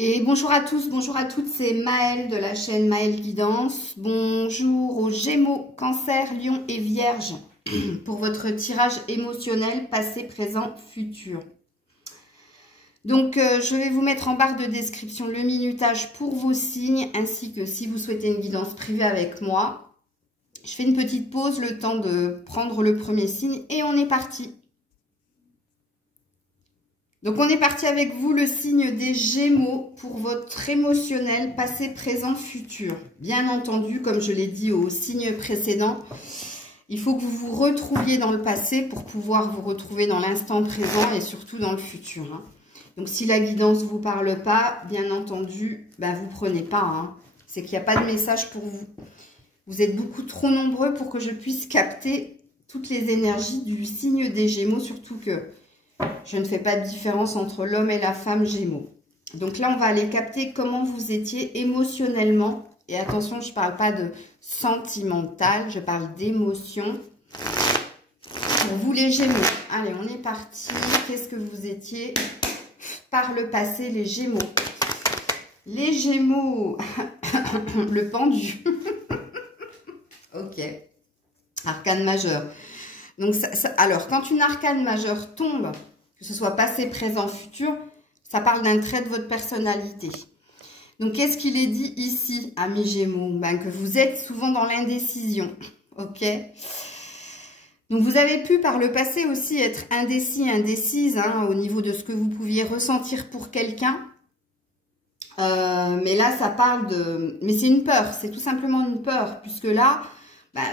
Et bonjour à tous, bonjour à toutes, c'est Maëlle de la chaîne Maëlle Guidance. Bonjour aux Gémeaux, Cancer, Lion et Vierge pour votre tirage émotionnel passé, présent, futur. Donc, je vais vous mettre en barre de description le minutage pour vos signes, ainsi que si vous souhaitez une guidance privée avec moi. Je fais une petite pause, le temps de prendre le premier signe et on est parti. Donc, on est parti avec vous, le signe des Gémeaux, pour votre émotionnel passé, présent, futur. Bien entendu, comme je l'ai dit au signe précédent, il faut que vous vous retrouviez dans le passé pour pouvoir vous retrouver dans l'instant présent et surtout dans le futur. Hein. Donc, si la guidance ne vous parle pas, bien entendu, vous ne prenez pas. Hein. C'est qu'il n'y a pas de message pour vous. Vous êtes beaucoup trop nombreux pour que je puisse capter toutes les énergies du signe des Gémeaux, surtout que je ne fais pas de différence entre l'homme et la femme Gémeaux. Donc là, on va aller capter comment vous étiez émotionnellement. Et attention, je ne parle pas de sentimental, je parle d'émotion. Pour vous les Gémeaux. Allez, on est parti. Qu'est-ce que vous étiez par le passé, les Gémeaux? Les Gémeaux, le pendu. Ok. Arcane majeur. Donc, alors, quand une arcane majeure tombe, que ce soit passé, présent, futur, ça parle d'un trait de votre personnalité. Donc, qu'est-ce qu'il est dit ici, amis Gémeaux? Que vous êtes souvent dans l'indécision. Ok. Donc, vous avez pu, par le passé aussi, être indécis, indécise, hein, au niveau de ce que vous pouviez ressentir pour quelqu'un. Mais là, ça parle de... Mais c'est une peur, c'est tout simplement une peur, puisque là...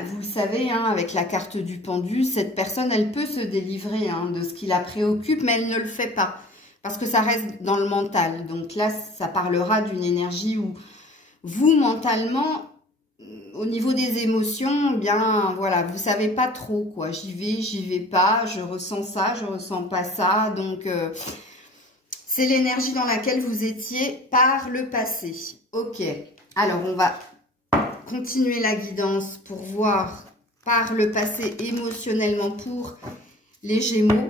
vous le savez, hein, avec la carte du pendu, cette personne, elle peut se délivrer de ce qui la préoccupe, mais elle ne le fait pas, parce que ça reste dans le mental. Donc là, ça parlera d'une énergie où vous, mentalement, au niveau des émotions, voilà, vous savez pas trop, quoi. J'y vais pas, je ressens ça, je ressens pas ça. Donc, c'est l'énergie dans laquelle vous étiez par le passé. Ok, alors on va... continuer la guidance pour voir par le passé émotionnellement pour les Gémeaux.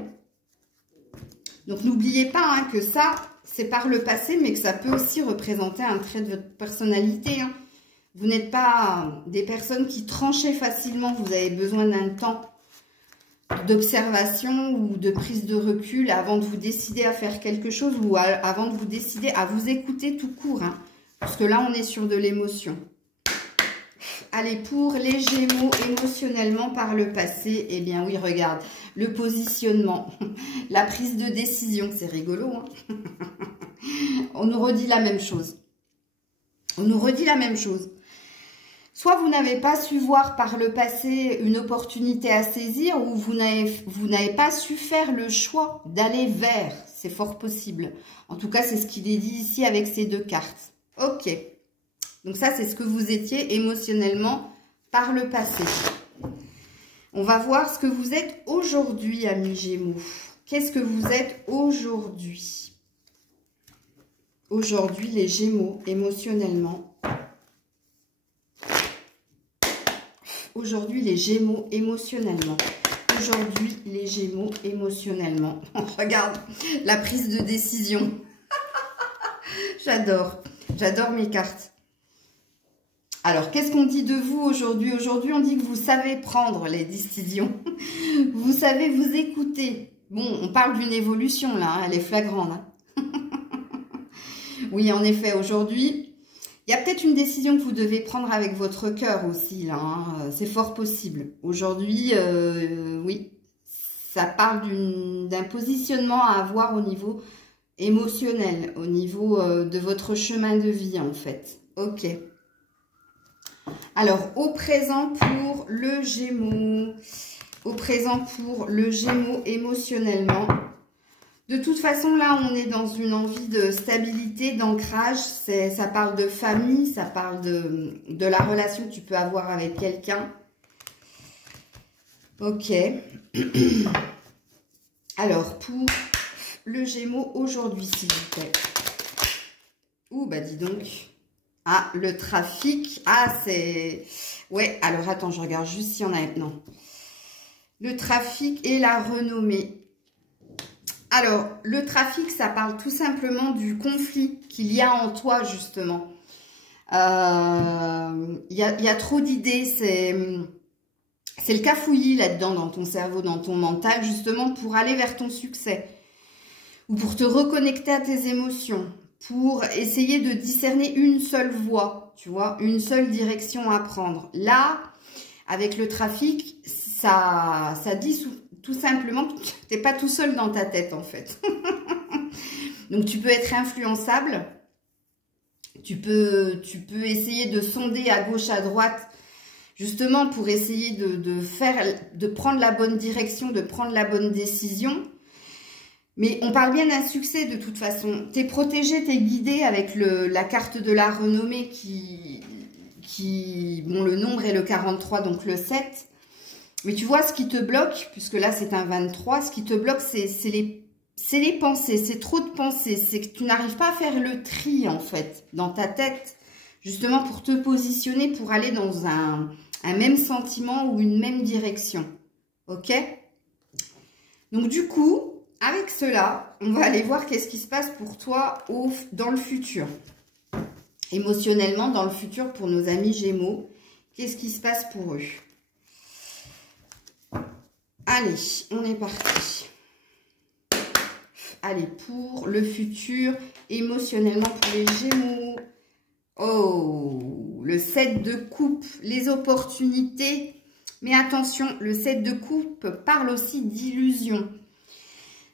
Donc, n'oubliez pas que ça, c'est par le passé, mais que ça peut aussi représenter un trait de votre personnalité. Hein. Vous n'êtes pas des personnes qui tranchez facilement. Vous avez besoin d'un temps d'observation ou de prise de recul avant de vous décider à faire quelque chose ou avant de vous décider à vous écouter tout court. Hein, parce que là, on est sur de l'émotion. Allez, pour les Gémeaux, émotionnellement par le passé, eh bien oui, regarde, le positionnement, la prise de décision, c'est rigolo, hein. On nous redit la même chose. On nous redit la même chose. Soit vous n'avez pas su voir par le passé une opportunité à saisir, ou vous n'avez pas su faire le choix d'aller vers, c'est fort possible. En tout cas, c'est ce qu'il est dit ici avec ces deux cartes. Ok. Donc ça, c'est ce que vous étiez émotionnellement par le passé. On va voir ce que vous êtes aujourd'hui, amis Gémeaux. Qu'est-ce que vous êtes aujourd'hui? Aujourd'hui, les Gémeaux, émotionnellement. Aujourd'hui, les Gémeaux, émotionnellement. Aujourd'hui, les Gémeaux, émotionnellement. Regarde, la prise de décision. J'adore. J'adore mes cartes. Alors, qu'est-ce qu'on dit de vous aujourd'hui? Aujourd'hui, on dit que vous savez prendre les décisions. Vous savez vous écouter. Bon, on parle d'une évolution, là. Hein, elle est flagrante. Hein. Oui, en effet, aujourd'hui, il y a peut-être une décision que vous devez prendre avec votre cœur aussi, là. Hein. C'est fort possible. Aujourd'hui, oui, ça parle d'un positionnement à avoir au niveau émotionnel, au niveau de votre chemin de vie, en fait. Ok. Alors, au présent pour le Gémeaux, au présent pour le Gémeaux émotionnellement. De toute façon, là, on est dans une envie de stabilité, d'ancrage. Ça parle de famille, ça parle de la relation que tu peux avoir avec quelqu'un. Ok. Alors, pour le Gémeaux aujourd'hui, s'il vous plaît. Ouh, dis donc... Ah, le trafic. Ah, c'est... Ouais, alors attends, je regarde juste s'il y en a... Non. Le trafic et la renommée. Alors, le trafic, ça parle tout simplement du conflit qu'il y a en toi, justement. Il y a trop d'idées, c'est le cafouillis là-dedans, dans ton cerveau, dans ton mental, justement, pour aller vers ton succès. Ou pour te reconnecter à tes émotions. Pour essayer de discerner une seule voie, tu vois, une seule direction à prendre. Là, avec le trafic, ça dit tout simplement que tu n'es pas tout seul dans ta tête, en fait. Donc, tu peux être influençable. Tu peux essayer de sonder à gauche, à droite, justement pour essayer de prendre la bonne direction, de prendre la bonne décision. Mais on parle bien d'un succès de toute façon. Tu es protégé, tu es guidé avec la carte de la renommée bon, le nombre est le 43, donc le 7. Mais tu vois, ce qui te bloque, puisque là c'est un 23, ce qui te bloque, c'est les pensées, c'est trop de pensées. C'est que tu n'arrives pas à faire le tri, en fait, dans ta tête, justement pour te positionner, pour aller dans un même sentiment ou une même direction. Ok? Donc du coup, avec cela, on va aller voir qu'est-ce qui se passe pour toi dans le futur. Émotionnellement, dans le futur, pour nos amis Gémeaux, qu'est-ce qui se passe pour eux? Allez, on est parti. Allez, pour le futur, émotionnellement pour les Gémeaux. Oh, le 7 de coupe, les opportunités. Mais attention, le 7 de coupe parle aussi d'illusion.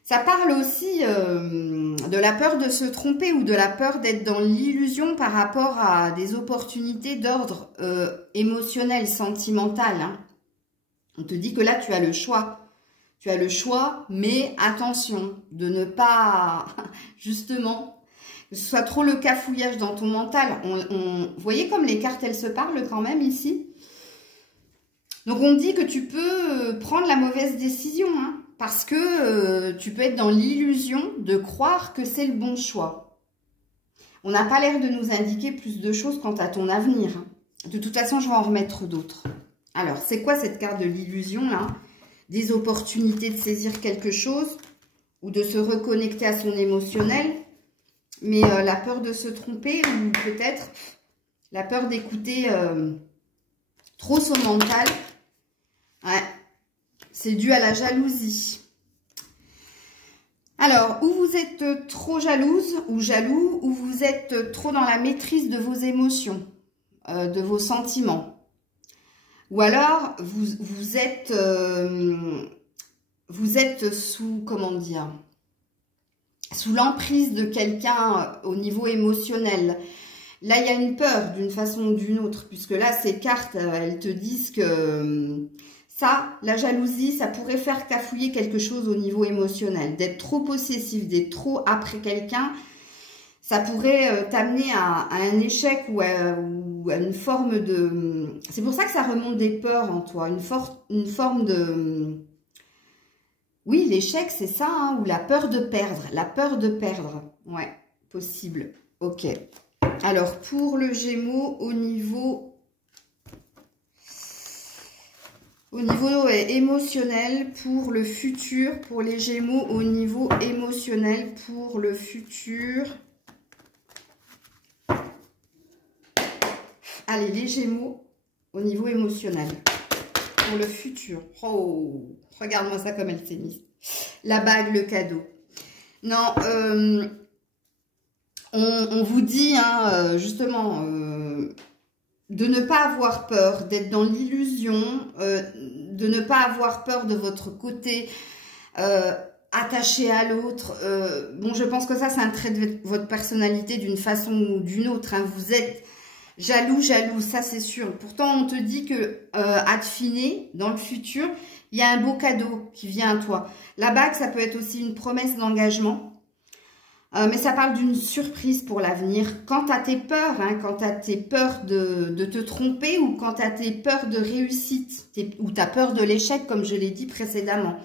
Ça parle aussi de la peur de se tromper ou de la peur d'être dans l'illusion par rapport à des opportunités d'ordre émotionnel, sentimental. Hein. On te dit que là, tu as le choix. Tu as le choix, mais attention, de ne pas, justement, que ce soit trop le cafouillage dans ton mental. Vous voyez comme les cartes, elles se parlent quand même ici. Donc, on dit que tu peux prendre la mauvaise décision, hein. Parce que tu peux être dans l'illusion de croire que c'est le bon choix. On n'a pas l'air de nous indiquer plus de choses quant à ton avenir. De toute façon, je vais en remettre d'autres. Alors, c'est quoi cette carte de l'illusion, là? Des opportunités de saisir quelque chose ou de se reconnecter à son émotionnel. Mais la peur de se tromper ou peut-être la peur d'écouter trop son mental. Ouais. C'est dû à la jalousie. Alors, ou vous êtes trop jalouse ou jaloux, ou vous êtes trop dans la maîtrise de vos émotions, de vos sentiments. Ou alors, vous êtes sous, comment dire, sous l'emprise de quelqu'un au niveau émotionnel. Là, il y a une peur d'une façon ou d'une autre, puisque là, ces cartes, elles te disent que... Ça, la jalousie, ça pourrait faire cafouiller quelque chose au niveau émotionnel. D'être trop possessif, d'être trop après quelqu'un, ça pourrait t'amener à un échec ou à une forme de... C'est pour ça que ça remonte des peurs en toi, une forme de... Oui, l'échec, c'est ça, hein, ou la peur de perdre. La peur de perdre, ouais, possible. Ok. Alors, pour le Gémeaux, au niveau émotionnel pour le futur, pour les Gémeaux, au niveau émotionnel pour le futur. Allez, les Gémeaux, au niveau émotionnel, pour le futur. Oh, regarde-moi ça comme elle s'est mise. La bague, le cadeau. Non, on vous dit, hein, justement... de ne pas avoir peur, d'être dans l'illusion, de ne pas avoir peur de votre côté attaché à l'autre. Bon, je pense que ça, c'est un trait de votre personnalité d'une façon ou d'une autre. Hein. Vous êtes jaloux, ça c'est sûr. Pourtant, on te dit que à finer, dans le futur, il y a un beau cadeau qui vient à toi. La bague, ça peut être aussi une promesse d'engagement. Mais ça parle d'une surprise pour l'avenir. Quand tu as tes peurs, hein, quand tu as tes peurs de te tromper ou quand tu as tes peurs de réussite ou tu as peur de l'échec, comme je l'ai dit précédemment.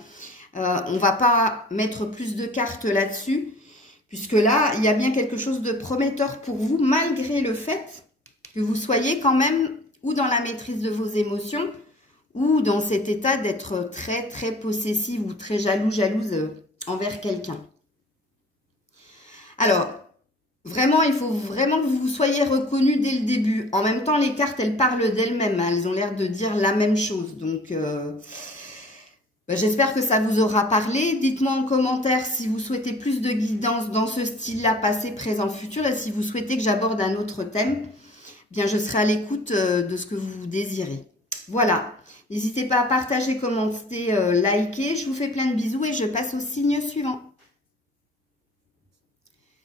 On ne va pas mettre plus de cartes là-dessus, puisque là, il y a bien quelque chose de prometteur pour vous, malgré le fait que vous soyez quand même ou dans la maîtrise de vos émotions ou dans cet état d'être très, très possessive ou très jalouse envers quelqu'un. Alors, vraiment, il faut vraiment que vous soyez reconnu dès le début. En même temps, les cartes, elles parlent d'elles-mêmes. Hein. Elles ont l'air de dire la même chose. Donc, j'espère que ça vous aura parlé. Dites-moi en commentaire si vous souhaitez plus de guidance dans ce style-là, passé, présent, futur. Et si vous souhaitez que j'aborde un autre thème, bien, je serai à l'écoute de ce que vous désirez. Voilà. N'hésitez pas à partager, commenter, liker. Je vous fais plein de bisous et je passe au signe suivant.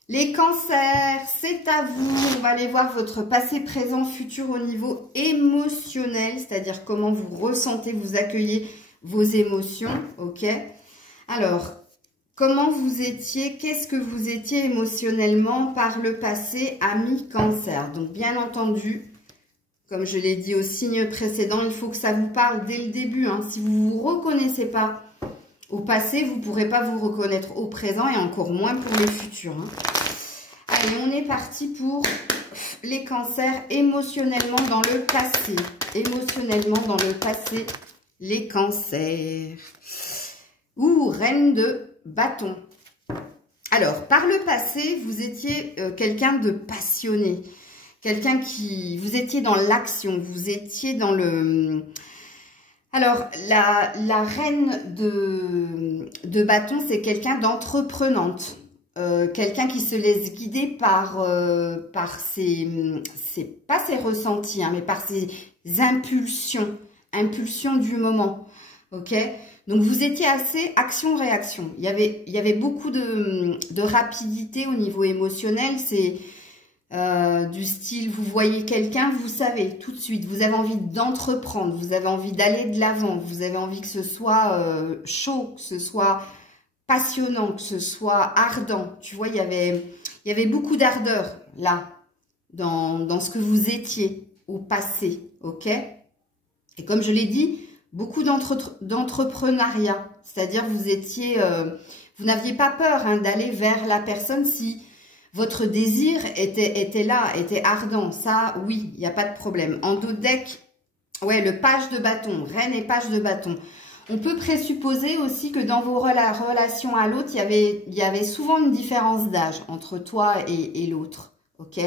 Les cancers, c'est à vous. On va aller voir votre passé, présent, futur au niveau émotionnel, c'est-à-dire comment vous ressentez, vous accueillez vos émotions, ok? Alors, comment vous étiez, qu'est-ce que vous étiez émotionnellement par le passé, ami cancer? Donc, bien entendu, comme je l'ai dit au signe précédent, il faut que ça vous parle dès le début. Hein. Si vous ne vous reconnaissez pas au passé, vous ne pourrez pas vous reconnaître au présent et encore moins pour le futur. Hein. Allez, on est parti pour les cancers émotionnellement dans le passé. Émotionnellement dans le passé, les cancers. Ouh, reine de bâton. Alors, par le passé, vous étiez quelqu'un de passionné. Quelqu'un qui... Vous étiez dans l'action, vous étiez dans le... Alors, la reine de bâton, c'est quelqu'un d'entreprenante. Quelqu'un qui se laisse guider par pas ses ressentis, hein, mais par ses impulsions du moment, ok? Donc, vous étiez assez action-réaction. Il y avait beaucoup de rapidité au niveau émotionnel. C'est du style, vous voyez quelqu'un, vous savez tout de suite, vous avez envie d'entreprendre, vous avez envie d'aller de l'avant, vous avez envie que ce soit chaud, que ce soit passionnant, que ce soit ardent. Tu vois, il y avait beaucoup d'ardeur là, dans ce que vous étiez au passé, ok? Et comme je l'ai dit, beaucoup d'entrepreneuriat, c'est-à-dire vous n'aviez pas peur hein, d'aller vers la personne si votre désir était là, était ardent. Ça, oui, il n'y a pas de problème. En dos de deck, ouais, le page de bâton, reine et page de bâton. On peut présupposer aussi que dans vos relations à l'autre, il y avait souvent une différence d'âge entre toi et l'autre, ok?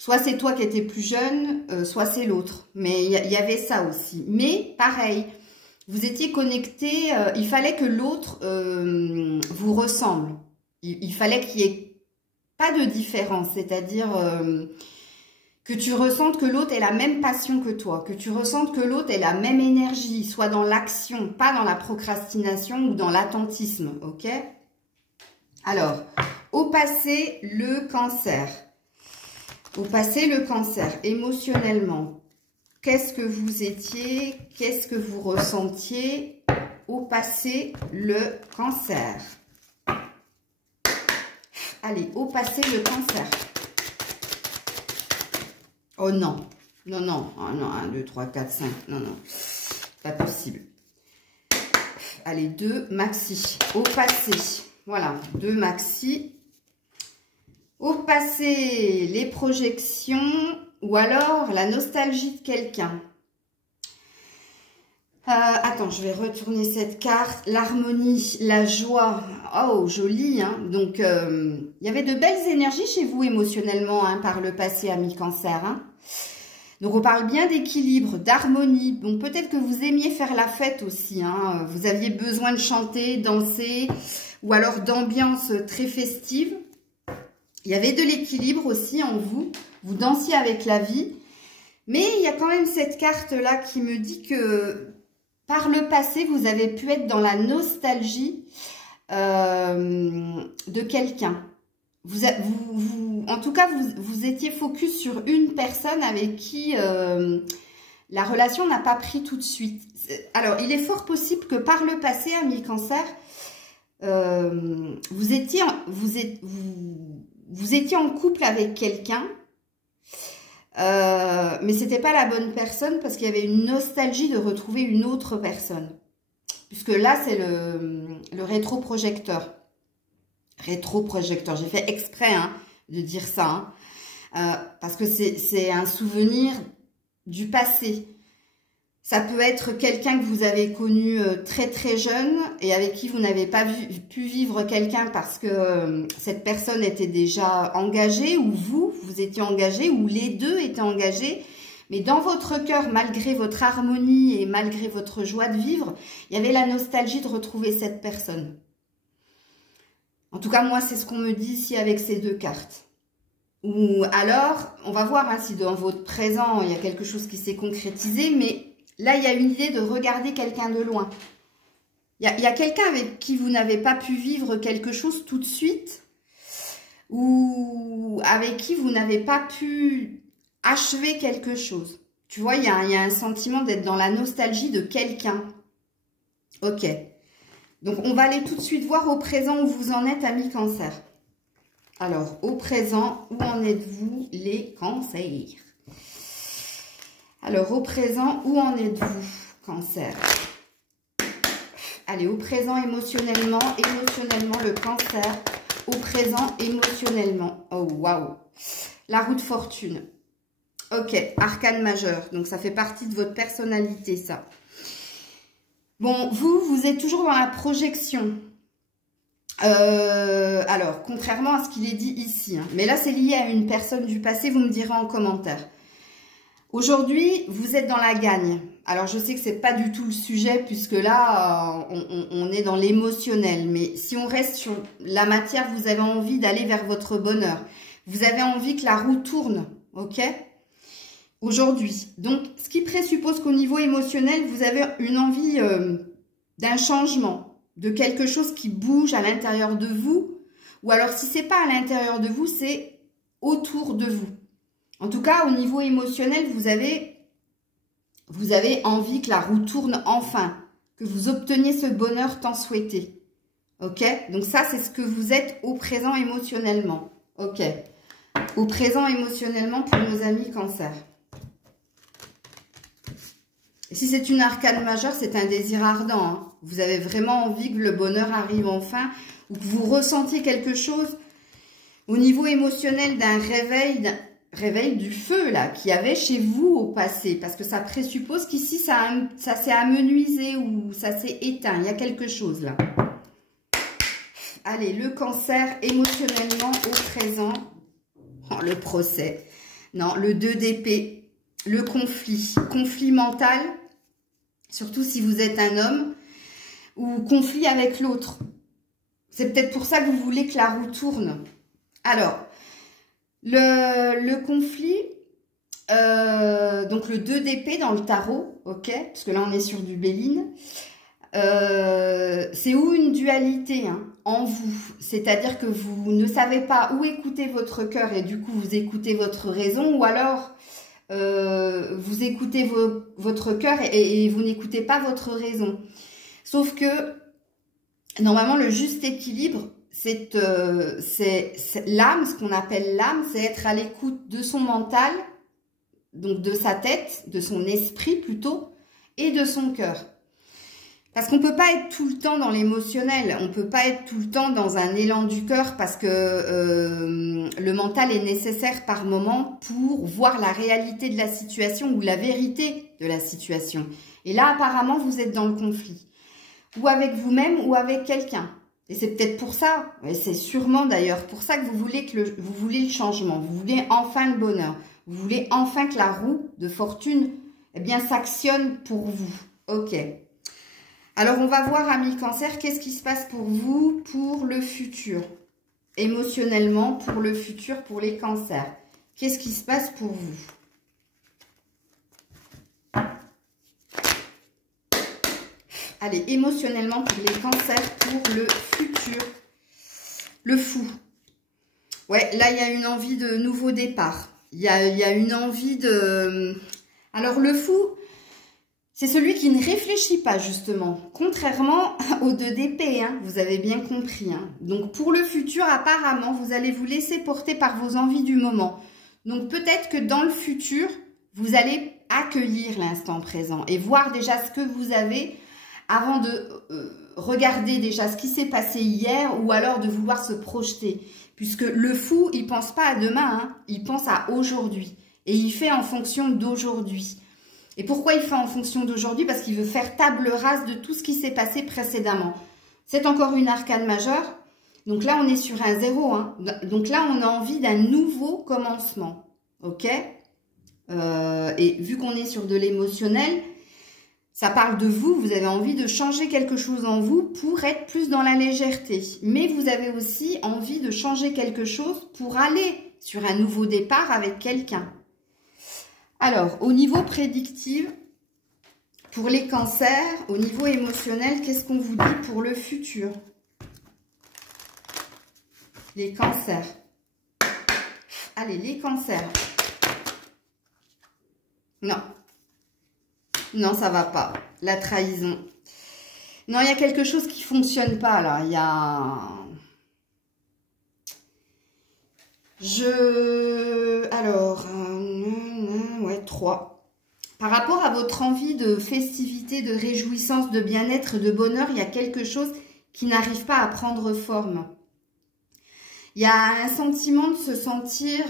Soit c'est toi qui étais plus jeune, soit c'est l'autre. Mais il y avait ça aussi. Mais pareil, vous étiez connectés, il fallait que l'autre vous ressemble. Il fallait qu'il y ait pas de différence, c'est-à-dire que tu ressentes que l'autre ait la même passion que toi, que tu ressentes que l'autre ait la même énergie, soit dans l'action, pas dans la procrastination ou dans l'attentisme, ok? Alors, au passé, le cancer. Au passé, le cancer, émotionnellement, qu'est-ce que vous étiez, qu'est-ce que vous ressentiez au passé, le cancer? Allez, au passé, le cancer. Oh non, non, non, oh non, 1, 2, 3, 4, 5, non, non, pas possible. Allez, 2 maxi, au passé, voilà, 2 maxi. Au passé, les projections ou alors la nostalgie de quelqu'un. Attends, je vais retourner cette carte. L'harmonie, la joie. Oh, joli, hein. Donc, il y avait de belles énergies chez vous émotionnellement, hein, par le passé, ami cancer, hein. Donc, on parle bien d'équilibre, d'harmonie. Donc, peut-être que vous aimiez faire la fête aussi, hein. Vous aviez besoin de chanter, danser, ou alors d'ambiance très festive. Il y avait de l'équilibre aussi en vous. Vous dansiez avec la vie. Mais il y a quand même cette carte-là qui me dit que par le passé, vous avez pu être dans la nostalgie de quelqu'un. En tout cas, vous étiez focus sur une personne avec qui la relation n'a pas pris tout de suite. Alors, il est fort possible que par le passé, ami cancer, vous étiez en couple avec quelqu'un, mais c'était pas la bonne personne parce qu'il y avait une nostalgie de retrouver une autre personne. Puisque là, c'est le rétroprojecteur. Rétroprojecteur, j'ai fait exprès hein, de dire ça, hein, parce que c'est un souvenir du passé. Ça peut être quelqu'un que vous avez connu très très jeune et avec qui vous n'avez pas pu vivre quelqu'un parce que cette personne était déjà engagée ou vous étiez engagé ou les deux étaient engagés. Mais dans votre cœur, malgré votre harmonie et malgré votre joie de vivre, il y avait la nostalgie de retrouver cette personne. En tout cas, moi, c'est ce qu'on me dit ici avec ces deux cartes. Ou alors, on va voir hein, si dans votre présent, il y a quelque chose qui s'est concrétisé, mais là, il y a une idée de regarder quelqu'un de loin. Il y a quelqu'un avec qui vous n'avez pas pu vivre quelque chose tout de suite ou avec qui vous n'avez pas pu achever quelque chose. Tu vois, il y a un sentiment d'être dans la nostalgie de quelqu'un. Ok. Donc, on va aller tout de suite voir au présent où vous en êtes, amis Cancer. Alors, au présent, où en êtes-vous, les cancers? Alors, au présent, où en êtes-vous, Cancer? Allez, au présent, émotionnellement, le Cancer. Au présent, émotionnellement. Oh, waouh! La roue de fortune. Ok, arcane majeur. Donc, ça fait partie de votre personnalité, ça. Bon, vous êtes toujours dans la projection. Alors, contrairement à ce qu'il est dit ici, hein, mais là, c'est lié à une personne du passé, vous me direz en commentaire. Aujourd'hui, vous êtes dans la gagne. Alors, je sais que c'est pas du tout le sujet, puisque là, on est dans l'émotionnel. Mais si on reste sur la matière, vous avez envie d'aller vers votre bonheur. Vous avez envie que la roue tourne, ok ? Aujourd'hui. Donc, ce qui présuppose qu'au niveau émotionnel, vous avez une envie d'un changement, de quelque chose qui bouge à l'intérieur de vous. Ou alors, si c'est pas à l'intérieur de vous, c'est autour de vous. En tout cas, au niveau émotionnel, vous avez envie que la roue tourne enfin, que vous obteniez ce bonheur tant souhaité. Ok? Donc ça, c'est ce que vous êtes au présent émotionnellement. Ok? Au présent émotionnellement pour nos amis Cancer. Et si c'est une arcane majeure, c'est un désir ardent. Hein. Vous avez vraiment envie que le bonheur arrive enfin, ou que vous ressentiez quelque chose au niveau émotionnel d'un réveil du feu là qu'il y avait chez vous au passé, parce que ça présuppose qu'ici ça s'est amenuisé ou ça s'est éteint, il y a quelque chose là. Allez, le Cancer émotionnellement au présent. Oh, le procès. Non, le 2 d'épée, le conflit mental, surtout si vous êtes un homme, ou conflit avec l'autre. C'est peut-être pour ça que vous voulez que la roue tourne. Alors, le conflit, donc le 2 d'épée dans le tarot, ok, parce que là on est sur du Béline, c'est où une dualité hein, en vous, c'est-à-dire que vous ne savez pas où écouter votre cœur et du coup vous écoutez votre raison, ou alors vous écoutez votre cœur et vous n'écoutez pas votre raison. Sauf que normalement le juste équilibre, c'est l'âme, ce qu'on appelle l'âme, c'est être à l'écoute de son mental, donc de sa tête, de son esprit plutôt, et de son cœur. Parce qu'on ne peut pas être tout le temps dans l'émotionnel, on ne peut pas être tout le temps dans un élan du cœur parce que le mental est nécessaire par moment pour voir la réalité de la situation ou la vérité de la situation. Et là, apparemment, vous êtes dans le conflit. Ou avec vous-même ou avec quelqu'un. Et c'est peut-être pour ça, et c'est sûrement d'ailleurs pour ça que vous voulez le changement, vous voulez enfin le bonheur, vous voulez enfin que la roue de fortune eh bien s'actionne pour vous. Ok. Alors on va voir, amis Cancer, qu'est-ce qui se passe pour vous pour le futur, émotionnellement pour le futur pour les Cancers. Qu'est-ce qui se passe pour vous? Allez, émotionnellement pour les Cancers, pour le futur. Le fou. Ouais, là, il y a une envie de nouveau départ. Il y a une envie de... Alors, le fou, c'est celui qui ne réfléchit pas, justement. Contrairement aux 2 d'épée, hein, vous avez bien compris. Hein. Donc, pour le futur, apparemment, vous allez vous laisser porter par vos envies du moment. Donc, peut-être que dans le futur, vous allez accueillir l'instant présent et voir déjà ce que vous avez avant de regarder déjà ce qui s'est passé hier ou alors de vouloir se projeter. Puisque le fou, il pense pas à demain, hein, il pense à aujourd'hui. Et il fait en fonction d'aujourd'hui. Et pourquoi il fait en fonction d'aujourd'hui? Parce qu'il veut faire table rase de tout ce qui s'est passé précédemment. C'est encore une arcane majeure. Donc là, on est sur un 0. Hein. Donc là, on a envie d'un nouveau commencement. Ok? Et vu qu'on est sur de l'émotionnel, ça parle de vous. Vous avez envie de changer quelque chose en vous pour être plus dans la légèreté. Mais vous avez aussi envie de changer quelque chose pour aller sur un nouveau départ avec quelqu'un. Alors, au niveau prédictif, pour les cancers, au niveau émotionnel, qu'est-ce qu'on vous dit pour le futur? Les cancers. Allez, les cancers. Non. Non, ça va pas. La trahison. Non, il y a quelque chose qui fonctionne pas, là. Il y a... Alors... ouais, 3. Par rapport à votre envie de festivité, de réjouissance, de bien-être, de bonheur, il y a quelque chose qui n'arrive pas à prendre forme. Il y a un sentiment de se sentir...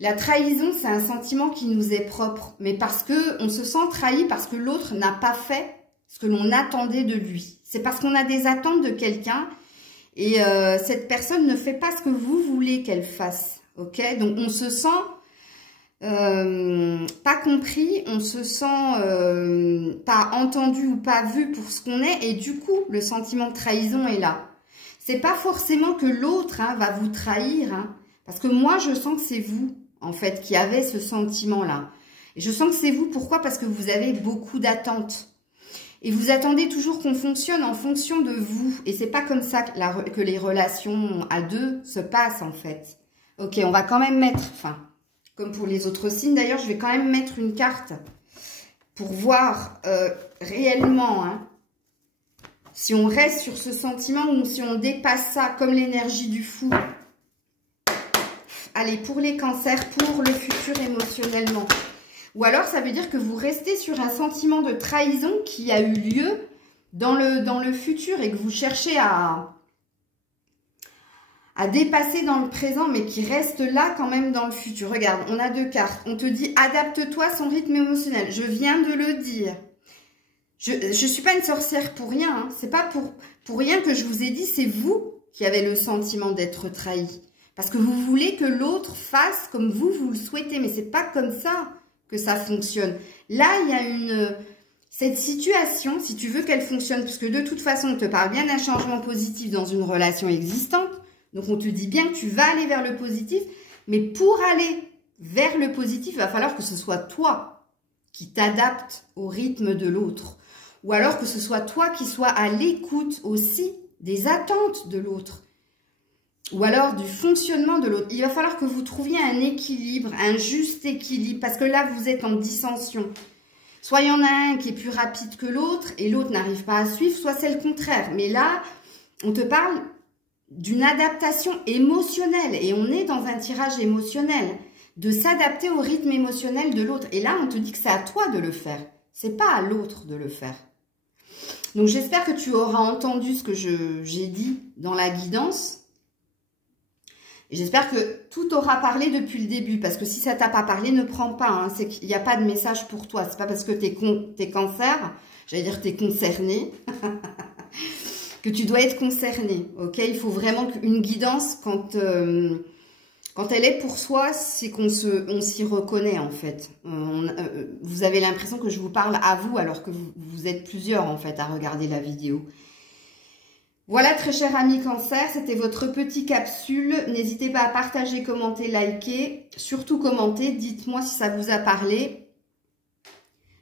la trahison, c'est un sentiment qui nous est propre. Mais parce que on se sent trahi parce que l'autre n'a pas fait ce que l'on attendait de lui. C'est parce qu'on a des attentes de quelqu'un et cette personne ne fait pas ce que vous voulez qu'elle fasse. Ok? Donc, on se sent pas compris, on se sent pas entendu ou pas vu pour ce qu'on est. Et du coup, le sentiment de trahison est là. C'est pas forcément que l'autre va vous trahir, parce que moi, je sens que c'est vous, en fait, qui avez ce sentiment-là. Et je sens que c'est vous, pourquoi? Parce que vous avez beaucoup d'attentes. Et vous attendez toujours qu'on fonctionne en fonction de vous. Et c'est pas comme ça que les relations à deux se passent, en fait. Ok, on va quand même mettre, enfin, comme pour les autres signes, d'ailleurs, je vais quand même mettre une carte pour voir réellement, si on reste sur ce sentiment ou si on dépasse ça comme l'énergie du fou. Allez, pour les cancers, pour le futur émotionnellement. Ou alors, ça veut dire que vous restez sur un sentiment de trahison qui a eu lieu dans le futur et que vous cherchez à dépasser dans le présent, mais qui reste là quand même dans le futur. Regarde, on a 2 cartes. On te dit, adapte-toi à son rythme émotionnel. Je viens de le dire. Je suis pas une sorcière pour rien. C'est pas pour rien que je vous ai dit, c'est vous qui avez le sentiment d'être trahi. Parce que vous voulez que l'autre fasse comme vous le souhaitez. Mais c'est pas comme ça que ça fonctionne. Là, il y a cette situation, si tu veux qu'elle fonctionne, parce que de toute façon, on te parle bien d'un changement positif dans une relation existante. Donc, on te dit bien que tu vas aller vers le positif. Mais pour aller vers le positif, il va falloir que ce soit toi qui t'adaptes au rythme de l'autre. Ou alors que ce soit toi qui sois à l'écoute aussi des attentes de l'autre. Ou alors du fonctionnement de l'autre. Il va falloir que vous trouviez un équilibre, un juste équilibre. Parce que là, vous êtes en dissension. Soit il y en a un qui est plus rapide que l'autre et l'autre n'arrive pas à suivre, soit c'est le contraire. Mais là, on te parle d'une adaptation émotionnelle. Et on est dans un tirage émotionnel. De s'adapter au rythme émotionnel de l'autre. Et là, on te dit que c'est à toi de le faire. C'est pas à l'autre de le faire. Donc, j'espère que tu auras entendu ce que j'ai dit dans la guidance. Et j'espère que tout aura parlé depuis le début. Parce que si ça t'a pas parlé, ne prends pas. C'est qu'il n'y a pas de message pour toi. C'est pas parce que t'es cancer, j'allais dire t'es concerné, que tu dois être concerné. Ok? Il faut vraiment une guidance quand elle est pour soi, c'est qu'on s'y reconnaît en fait. Vous avez l'impression que je vous parle à vous alors que vous êtes plusieurs en fait à regarder la vidéo. Voilà très cher ami cancer, c'était votre petite capsule. N'hésitez pas à partager, commenter, liker. Surtout commenter, dites-moi si ça vous a parlé.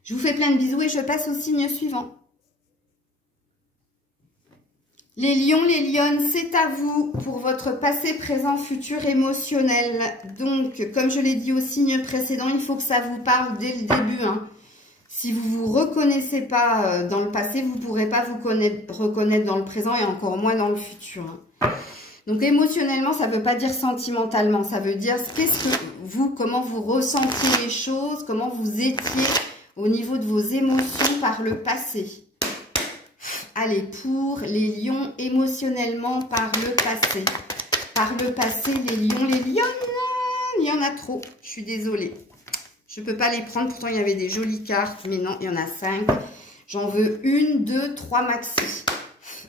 Je vous fais plein de bisous et je passe au signe suivant. Les lions, les lionnes, c'est à vous pour votre passé, présent, futur émotionnel. Donc, comme je l'ai dit au signe précédent, il faut que ça vous parle dès le début. Si vous ne vous reconnaissez pas dans le passé, vous ne pourrez pas vous reconnaître dans le présent et encore moins dans le futur. Donc, émotionnellement, ça ne veut pas dire sentimentalement. Ça veut dire comment vous ressentiez les choses, comment vous étiez au niveau de vos émotions par le passé. Allez, pour les lions, émotionnellement par le passé. Par le passé, les lions, les lionnes, il y en a trop. Je suis désolée. Je ne peux pas les prendre. Pourtant, il y avait des jolies cartes. Mais non, il y en a 5. J'en veux 1, 2, 3 maxi.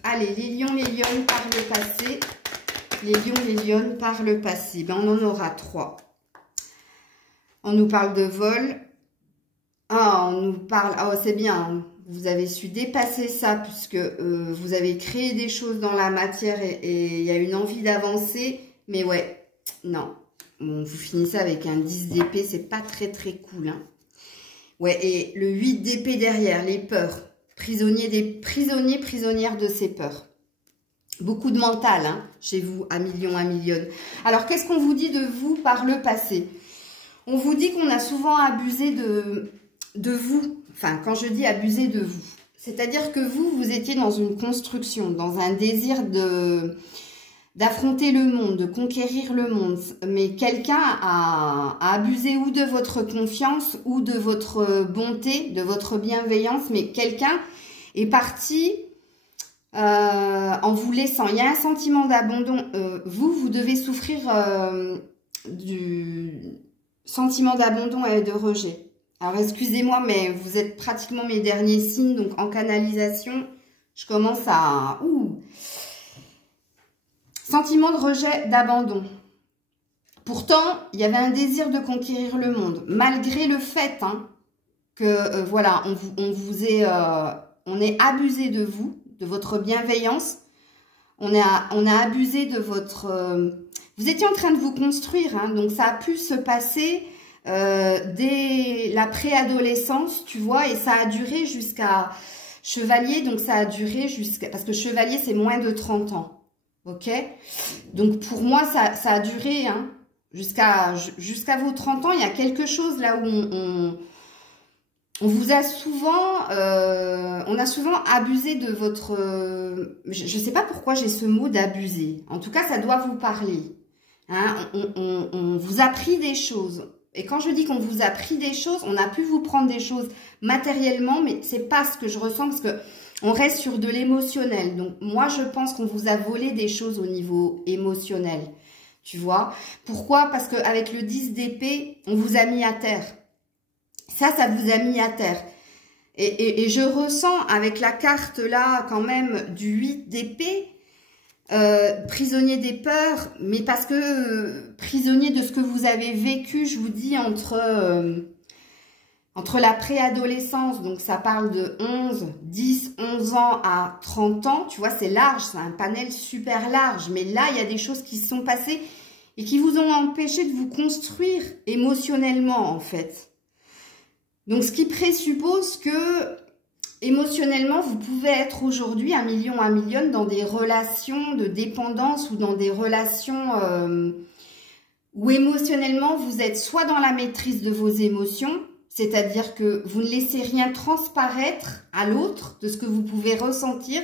Allez, les lions, les lionnes par le passé. Les lions, les lionnes par le passé. Ben, on en aura 3. On nous parle de vol. Ah, on nous parle... Oh, c'est bien. Vous avez su dépasser ça puisque vous avez créé des choses dans la matière et il y a une envie d'avancer. Mais ouais, non. Bon, vous finissez avec un 10 d'épée. C'est pas très, très cool, hein. Ouais, et le 8 d'épée derrière, les peurs. Prisonnières de ces peurs. Beaucoup de mental, hein, chez vous, à million. Alors, qu'est-ce qu'on vous dit de vous par le passé? On vous dit qu'on a souvent abusé de vous. Enfin, quand je dis abuser de vous, c'est-à-dire que vous étiez dans une construction, dans un désir d'affronter le monde, de conquérir le monde. Mais quelqu'un a abusé ou de votre confiance, ou de votre bonté, de votre bienveillance. Mais quelqu'un est parti en vous laissant. Il y a un sentiment d'abandon. Vous devez souffrir du sentiment d'abandon et de rejet. Alors, excusez-moi, mais vous êtes pratiquement mes derniers signes. Donc, en canalisation, je commence à... Sentiment de rejet, d'abandon. Pourtant, il y avait un désir de conquérir le monde. Malgré le fait que, voilà, on est abusé de vous, de votre bienveillance. On a abusé de votre... vous étiez en train de vous construire, hein, donc ça a pu se passer... dès la préadolescence, tu vois, et ça a duré jusqu'à chevalier, donc ça a duré jusqu'à... Parce que chevalier, c'est moins de 30 ans, ok? Donc pour moi, ça a duré hein, jusqu'à vos 30 ans. Il y a quelque chose là où on vous a souvent... on a souvent abusé de votre... je ne sais pas pourquoi j'ai ce mot d'abuser. En tout cas, ça doit vous parler. Hein? On vous a pris des choses. Et quand je dis qu'on vous a pris des choses, on a pu vous prendre des choses matériellement, mais c'est pas ce que je ressens parce que on reste sur de l'émotionnel. Donc moi, je pense qu'on vous a volé des choses au niveau émotionnel. Tu vois? Pourquoi? Parce qu'avec le 10 d'épée, on vous a mis à terre. Ça vous a mis à terre. Et je ressens avec la carte là, quand même, du 8 d'épée, prisonnier des peurs, mais parce que prisonnier de ce que vous avez vécu, je vous dis, entre la préadolescence, donc ça parle de 10, 11 ans à 30 ans, tu vois, c'est large, c'est un panel super large, mais là, il y a des choses qui se sont passées et qui vous ont empêché de vous construire émotionnellement, en fait. Donc, ce qui présuppose que émotionnellement, vous pouvez être aujourd'hui un million dans des relations de dépendance ou dans des relations où émotionnellement, vous êtes soit dans la maîtrise de vos émotions, c'est-à-dire que vous ne laissez rien transparaître à l'autre de ce que vous pouvez ressentir.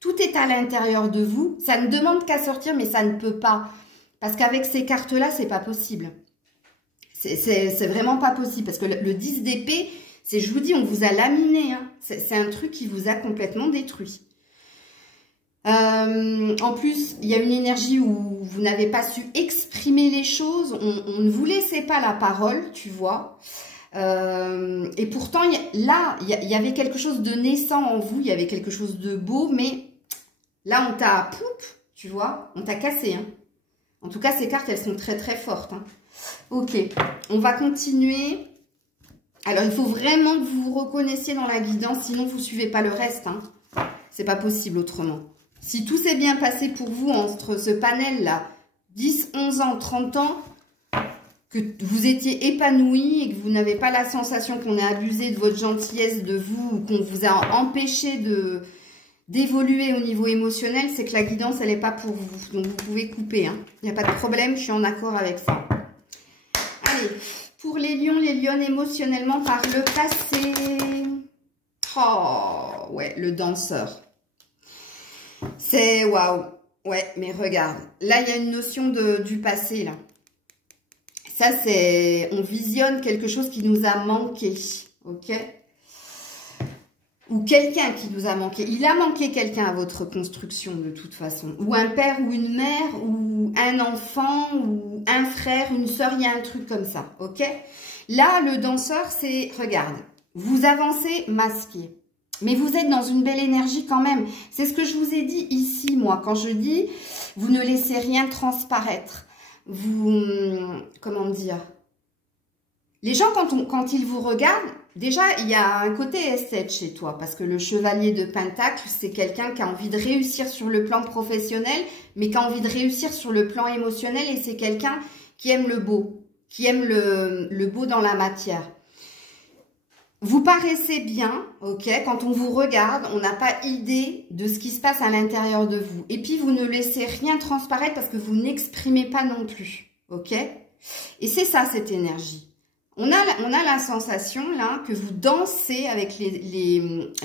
Tout est à l'intérieur de vous. Ça ne demande qu'à sortir, mais ça ne peut pas. Parce qu'avec ces cartes-là, c'est pas possible. C'est vraiment pas possible. Parce que le 10 d'épée... je vous dis, on vous a laminé. Hein. C'est un truc qui vous a complètement détruit. En plus, il y a une énergie où vous n'avez pas su exprimer les choses. On ne vous laissait pas la parole, tu vois. Et pourtant, là, il y avait quelque chose de naissant en vous. Il y avait quelque chose de beau. Mais là, on t'a tu vois. On t'a cassé. Hein. En tout cas, ces cartes, elles sont très, très fortes. Hein. Ok, on va continuer. Alors, il faut vraiment que vous vous reconnaissiez dans la guidance, sinon vous ne suivez pas le reste. Hein. C'est pas possible autrement. Si tout s'est bien passé pour vous entre ce panel-là, 10, 11 ans, 30 ans, que vous étiez épanoui et que vous n'avez pas la sensation qu'on ait abusé de votre gentillesse de vous ou qu'on vous a empêché d'évoluer au niveau émotionnel, c'est que la guidance, elle n'est pas pour vous. Donc, vous pouvez couper. Hein. Il n'y a pas de problème, je suis en accord avec ça. Allez. Pour les lions, les lionnes émotionnellement par le passé. Oh, ouais, le danseur. C'est waouh. Ouais, mais regarde. Là, il y a une notion du passé, là. Ça, c'est... On visionne quelque chose qui nous a manqué. Ok? Ou quelqu'un qui nous a manqué. Il a manqué quelqu'un à votre construction, de toute façon. Ou un père ou une mère, ou ou un enfant, ou un frère, une sœur, il y a un truc comme ça, ok? Là, le danseur, c'est, regarde, vous avancez masqué, mais vous êtes dans une belle énergie quand même. C'est ce que je vous ai dit ici, moi, quand je dis, vous ne laissez rien transparaître. Vous, comment dire? Les gens, quand ils vous regardent, déjà, il y a un côté esthète chez toi, parce que le chevalier de Pentacle, c'est quelqu'un qui a envie de réussir sur le plan professionnel, mais qui a envie de réussir sur le plan émotionnel, et c'est quelqu'un qui aime le beau, qui aime le beau dans la matière. Vous paraissez bien, ok, quand on vous regarde, on n'a pas idée de ce qui se passe à l'intérieur de vous. Et puis, vous ne laissez rien transparaître parce que vous n'exprimez pas non plus, ok? Et c'est ça, cette énergie. On a la sensation, là, que vous dansez avec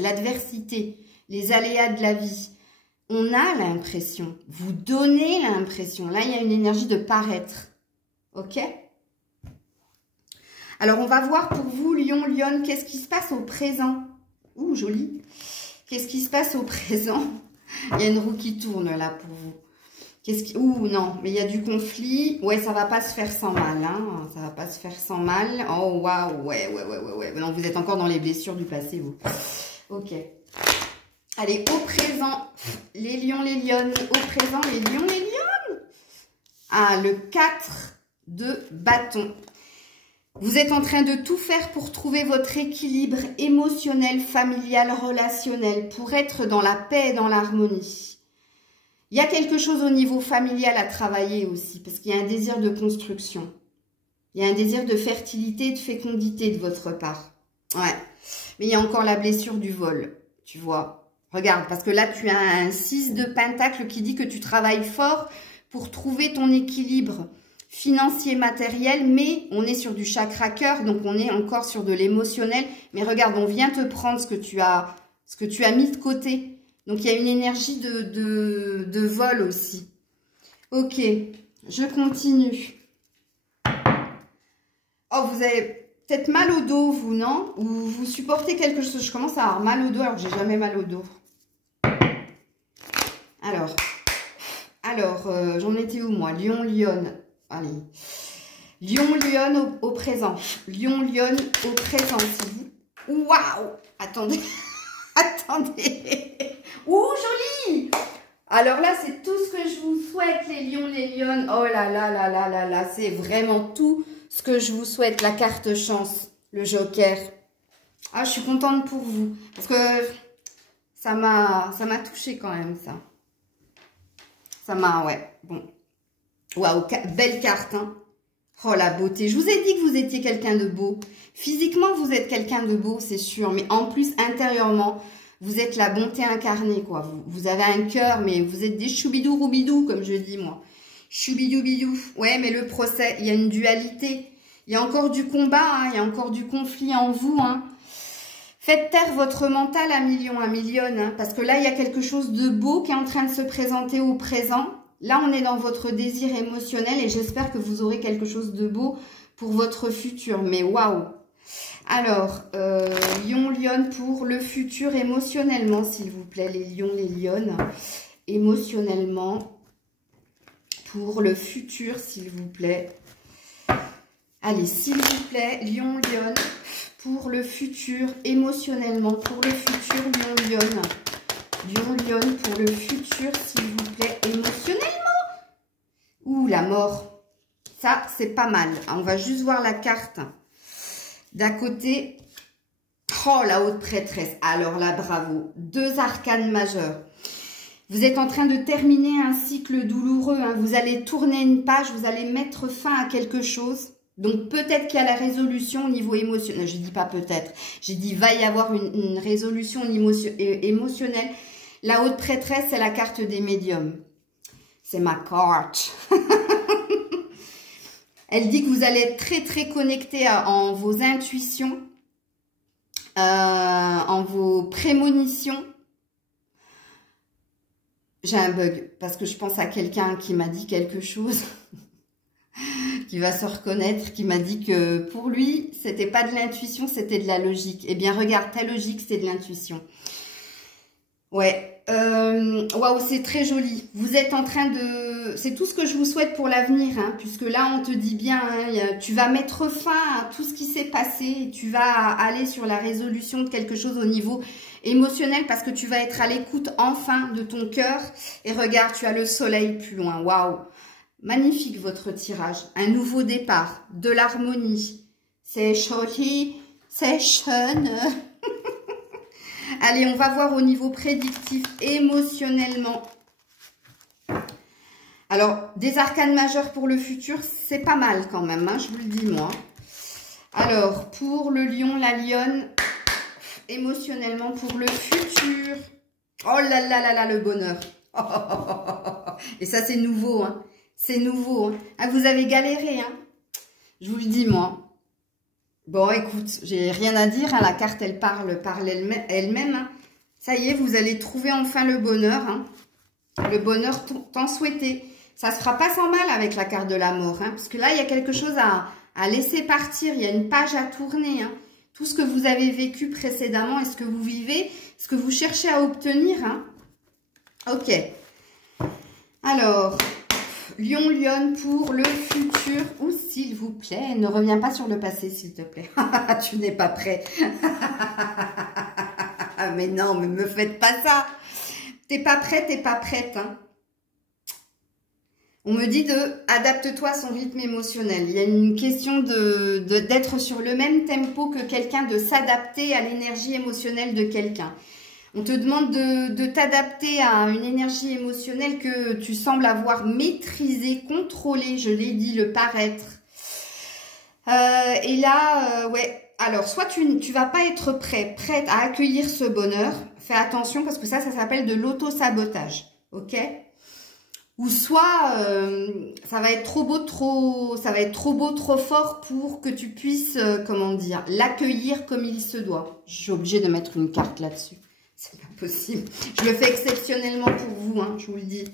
l'adversité, les aléas de la vie. On a l'impression, vous donnez l'impression. Là, il y a une énergie de paraître. Ok? Alors, on va voir pour vous, Lion, Lionne, qu'est-ce qui se passe au présent? Ouh, joli. Qu'est-ce qui se passe au présent? Il y a une roue qui tourne, là, pour vous. Ouh, non, mais il y a du conflit. Ouais, ça va pas se faire sans mal, hein. Ça va pas se faire sans mal. Oh, waouh, ouais. Non, vous êtes encore dans les blessures du passé, vous. Ok. Allez, au présent, les lions, les lionnes. Au présent, les lions, les lionnes. Ah, le 4 de bâton. Vous êtes en train de tout faire pour trouver votre équilibre émotionnel, familial, relationnel, pour être dans la paix et dans l'harmonie. Il y a quelque chose au niveau familial à travailler aussi, parce qu'il y a un désir de construction. Il y a un désir de fertilité et de fécondité de votre part. Ouais. Mais il y a encore la blessure du vol, tu vois. Regarde, parce que là, tu as un 6 de pentacle qui dit que tu travailles fort pour trouver ton équilibre financier, matériel, mais on est sur du chakra cœur, donc on est encore sur de l'émotionnel. Mais regarde, on vient te prendre ce que tu as mis de côté. Donc, il y a une énergie de vol aussi. Ok, je continue. Oh, vous avez peut-être mal au dos, vous, non? Ou vous supportez quelque chose. Je commence à avoir mal au dos, alors que j'ai jamais mal au dos. Alors, j'en étais où, moi? Lion, lionne. Allez. Lion, lionne au présent. Lion, lionne au présent, s'il vous. Waouh! Attendez. Attendez. Ouh, joli! Alors là, c'est tout ce que je vous souhaite, les lions, les lionnes. Oh là là là là là là, c'est vraiment tout ce que je vous souhaite. La carte chance, le joker. Ah, je suis contente pour vous. Parce que ça m'a touché quand même, ça. Ça m'a, ouais, bon. Waouh, belle carte, hein. Oh, la beauté. Je vous ai dit que vous étiez quelqu'un de beau. Physiquement, vous êtes quelqu'un de beau, c'est sûr. Mais en plus, intérieurement, vous êtes la bonté incarnée, quoi. Vous avez un cœur, mais vous êtes des choubidou-roubidou, comme je dis, moi. Choubidou-bidou. Ouais, mais le procès, il y a une dualité. Il y a encore du combat, hein, il y a encore du conflit en vous, hein. Faites taire votre mental à million, hein, parce que là, il y a quelque chose de beau qui est en train de se présenter au présent. Là, on est dans votre désir émotionnel et j'espère que vous aurez quelque chose de beau pour votre futur. Mais waouh! Alors, lion, lionne pour le futur émotionnellement, s'il vous plaît. Les lions, les lionnes, émotionnellement pour le futur, s'il vous plaît. Allez, s'il vous plaît, lion, lionne pour le futur émotionnellement. Pour le futur, lion, lionne. Lion, lionne pour le futur, s'il vous plaît, émotionnellement. Ouh, la mort. Ça, c'est pas mal. On va juste voir la carte. D'à côté, oh, la haute prêtresse. Alors là, bravo. 2 arcanes majeurs. Vous êtes en train de terminer un cycle douloureux. Hein. Vous allez tourner une page, vous allez mettre fin à quelque chose. Donc, peut-être qu'il y a la résolution au niveau émotionnel. Je dis pas peut-être. J'ai dit, va y avoir une résolution émotionnelle. La haute prêtresse, c'est la carte des médiums. C'est ma carte. Elle dit que vous allez être très, très connecté en vos intuitions, en vos prémonitions. J'ai un bug parce que je pense à quelqu'un qui m'a dit quelque chose, qui va se reconnaître, qui m'a dit que pour lui, c'était pas de l'intuition, c'était de la logique. Eh bien, regarde, ta logique, c'est de l'intuition. Ouais, Waouh, c'est très joli. Vous êtes en train de... C'est tout ce que je vous souhaite pour l'avenir, hein, puisque là, on te dit bien, hein, tu vas mettre fin à tout ce qui s'est passé et tu vas aller sur la résolution de quelque chose au niveau émotionnel parce que tu vas être à l'écoute enfin de ton cœur. Et regarde, tu as le soleil plus loin. Waouh, magnifique votre tirage. Un nouveau départ, de l'harmonie. C'est joli, c'est jeune. Allez, on va voir au niveau prédictif, émotionnellement. Alors, des arcanes majeures pour le futur, c'est pas mal quand même, hein, je vous le dis moi. Alors, pour le lion, la lionne, émotionnellement pour le futur. Oh là là là là, le bonheur. Oh, oh, oh, oh, oh. Et ça, c'est nouveau, hein. C'est nouveau. Hein. Ah, vous avez galéré, hein. Je vous le dis moi. Bon, écoute, j'ai rien à dire, hein, la carte, elle parle elle-même. Hein. Ça y est, vous allez trouver enfin le bonheur. Hein. Le bonheur tant souhaité. Ça se fera pas sans mal avec la carte de la mort. Hein, parce que là, il y a quelque chose à laisser partir. Il y a une page à tourner. Hein. Tout ce que vous avez vécu précédemment et ce que vous vivez, ce que vous cherchez à obtenir. Hein. Ok. Alors... Lion, lionne pour le futur. Ou s'il vous plaît, ne reviens pas sur le passé, s'il te plaît. Tu n'es pas prêt. Mais non, mais me faites pas ça. T'es pas prêt, t'es pas prête. Hein. On me dit adapte-toi à son rythme émotionnel. Il y a une question d'être sur le même tempo que quelqu'un, de s'adapter à l'énergie émotionnelle de quelqu'un. On te demande de t'adapter à une énergie émotionnelle que tu sembles avoir maîtrisée, contrôlée, je l'ai dit, le paraître. Et là, ouais, alors soit tu vas pas être prête à accueillir ce bonheur, fais attention parce que ça s'appelle de l'auto-sabotage, ok? Ou soit ça va être trop beau, trop fort pour que tu puisses, comment dire, l'accueillir comme il se doit. Je suis obligée de mettre une carte là-dessus. C'est pas possible. Je le fais exceptionnellement pour vous, hein, je vous le dis.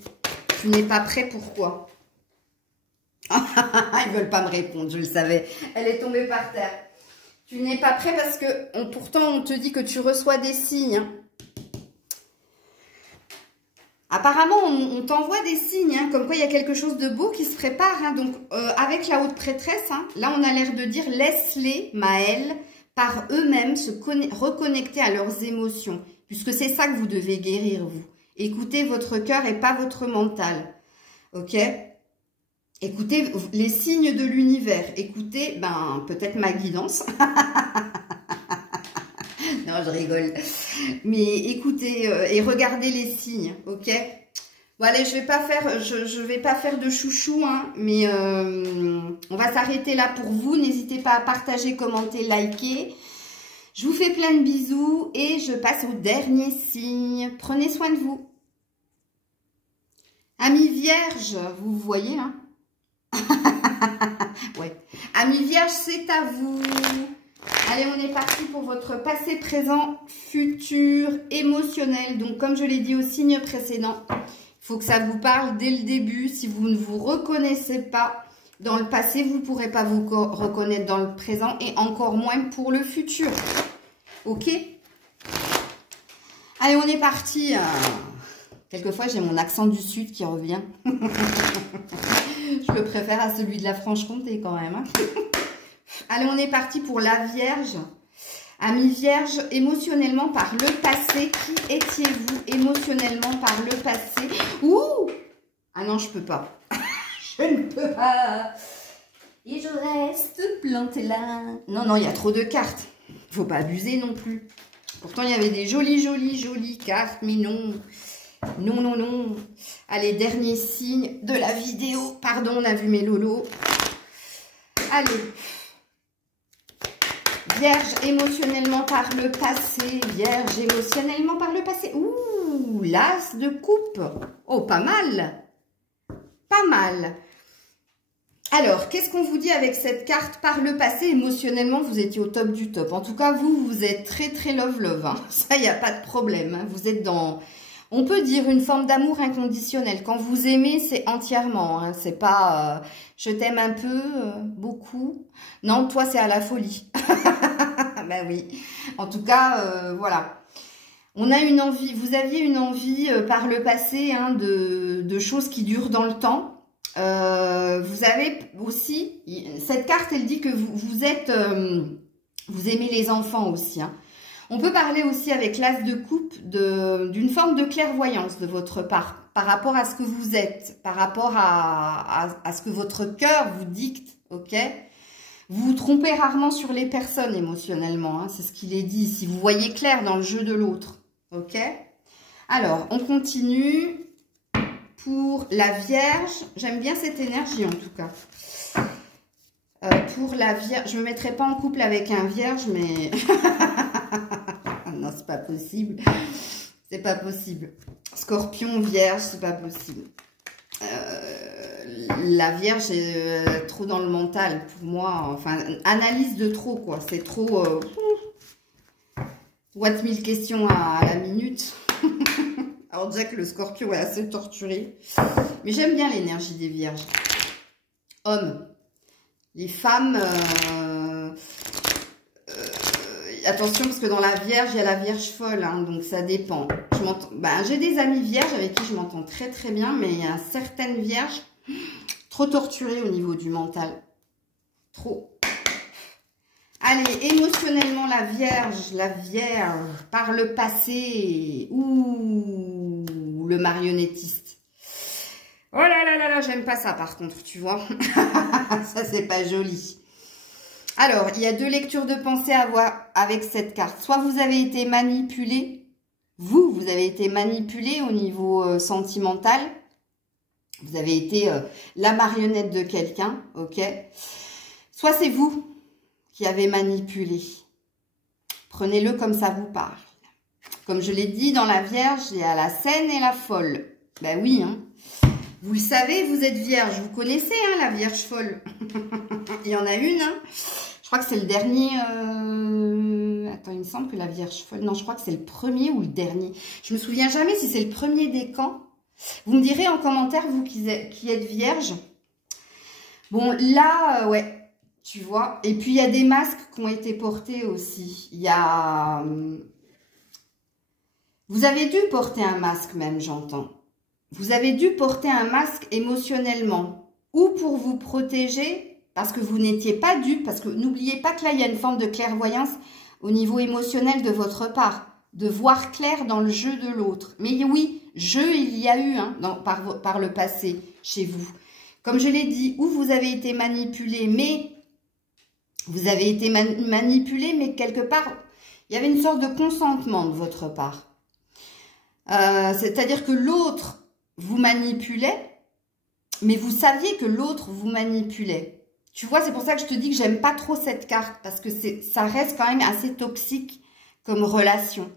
Tu n'es pas prêt, pourquoi? Ils veulent pas me répondre, je le savais. Elle est tombée par terre. Tu n'es pas prêt parce que pourtant on te dit que tu reçois des signes. Hein. Apparemment, on t'envoie des signes, hein, comme quoi il y a quelque chose de beau qui se prépare. Hein. Donc, avec la haute prêtresse, hein, là on a l'air de dire laisse-les, Maëlle, par eux-mêmes se reconnecter à leurs émotions. Puisque c'est ça que vous devez guérir, vous. Écoutez votre cœur et pas votre mental. Ok? Écoutez les signes de l'univers. Écoutez, peut-être ma guidance. Non, je rigole. Mais écoutez et regardez les signes, ok? Bon, allez, je vais pas faire de chouchou, hein, mais on va s'arrêter là pour vous. N'hésitez pas à partager, commenter, liker. Je vous fais plein de bisous et je passe au dernier signe. Prenez soin de vous. Amis vierges, vous voyez, hein? Ouais. Amis vierges, c'est à vous. Allez, on est parti pour votre passé, présent, futur, émotionnel. Donc, comme je l'ai dit au signe précédent, il faut que ça vous parle dès le début. Si vous ne vous reconnaissez pas dans le passé, vous ne pourrez pas vous reconnaître dans le présent et encore moins pour le futur. Ok? Allez, on est parti. Quelquefois, j'ai mon accent du sud qui revient. Je le préfère à celui de la Franche-Comté quand même. Hein. Allez, on est parti pour la Vierge. Amis Vierge, émotionnellement par le passé, qui étiez-vous émotionnellement par le passé? Ouh! Ah non, je peux pas. Je ne peux pas. Et je reste plantée là. Non, non, il y a trop de cartes. Il ne faut pas abuser non plus. Pourtant, il y avait des jolies cartes, mais non. Non, non, non. Allez, dernier signe de la vidéo. Pardon, on a vu mes lolos. Allez. Vierge, émotionnellement par le passé. Vierge, émotionnellement par le passé. Ouh, l'as de coupe. Oh, pas mal. Pas mal. Alors, qu'est-ce qu'on vous dit avec cette carte? Par le passé, émotionnellement, vous étiez au top du top. En tout cas, vous êtes très love. Hein. Ça, il n'y a pas de problème. Hein. Vous êtes dans, on peut dire, une forme d'amour inconditionnel. Quand vous aimez, c'est entièrement. Hein. C'est pas je t'aime un peu, beaucoup. Non, toi, c'est à la folie. Ben oui. En tout cas, voilà. On a une envie, vous aviez une envie par le passé hein, de choses qui durent dans le temps. Vous avez aussi, cette carte, elle dit que vous êtes, vous aimez les enfants aussi. Hein. On peut parler aussi avec l'as de coupe d'une forme de clairvoyance de votre part, par rapport à ce que vous êtes, par rapport à ce que votre cœur vous dicte, ok? Vous vous trompez rarement sur les personnes émotionnellement, hein, c'est ce qu'il est dit, si vous voyez clair dans le jeu de l'autre. Ok. Alors, on continue pour la Vierge. J'aime bien cette énergie en tout cas. Pour la Vierge, je ne me mettrai pas en couple avec un Vierge, mais... non, c'est pas possible. C'est pas possible. Scorpion, Vierge, c'est pas possible. La Vierge est trop dans le mental pour moi. Enfin, analyse de trop, quoi. C'est trop... What 1000 questions à la minute. Alors déjà que le Scorpion est assez torturé. Mais j'aime bien l'énergie des Vierges. Hommes. Les femmes... attention parce que dans la Vierge, il y a la Vierge folle. Hein, donc ça dépend. J'ai des amis Vierges avec qui je m'entends très très bien. Mais il y a certaines Vierges trop torturées au niveau du mental. Trop. Allez, émotionnellement, la Vierge, par le passé, ou le marionnettiste. Oh là là là là, j'aime pas ça par contre, tu vois. Ça, c'est pas joli. Alors, il y a deux lectures de pensée à avoir avec cette carte. Soit vous avez été manipulé, vous avez été manipulé au niveau sentimental. Vous avez été la marionnette de quelqu'un, ok. Soit c'est vous qui avez manipulé. Prenez-le comme ça vous parle. Comme je l'ai dit, dans la Vierge, il y a la saine et la folle. Ben oui, hein. Vous le savez, vous êtes Vierge. Vous connaissez, hein, la Vierge folle. Il y en a une, hein. Je crois que c'est le dernier... Attends, il me semble que la Vierge folle... Non, je crois que c'est le premier ou le dernier. Je me souviens jamais si c'est le premier des camps. Vous me direz en commentaire, vous qui êtes Vierge. Bon, là, ouais... Tu vois, et puis il y a des masques qui ont été portés aussi. Il y a... Vous avez dû porter un masque même, j'entends. Vous avez dû porter un masque émotionnellement. Ou pour vous protéger, parce que vous n'étiez pas dupe. Parce que n'oubliez pas que là, il y a une forme de clairvoyance au niveau émotionnel de votre part. De voir clair dans le jeu de l'autre. Mais oui, jeu, il y a eu hein, par le passé chez vous. Comme je l'ai dit, ou vous avez été manipulé, mais... Vous avez été manipulé, mais quelque part, il y avait une sorte de consentement de votre part. C'est-à-dire que l'autre vous manipulait, mais vous saviez que l'autre vous manipulait. Tu vois, c'est pour ça que je te dis que j'aime pas trop cette carte, parce que ça reste quand même assez toxique comme relation.